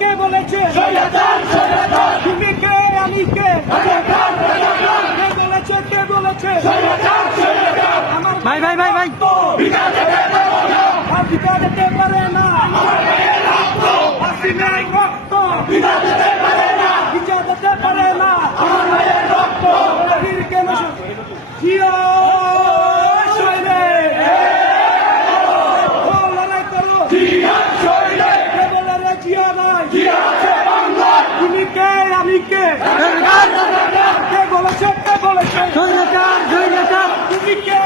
কে বলেছে তুমি কে আমি কে বলেছে। ভাই ভাই ভাই ভাই। দিতে পারে না। রক্ত। দিতে পারে না। আমি কে? কে বলেছে? কে বলেছে? Weekend!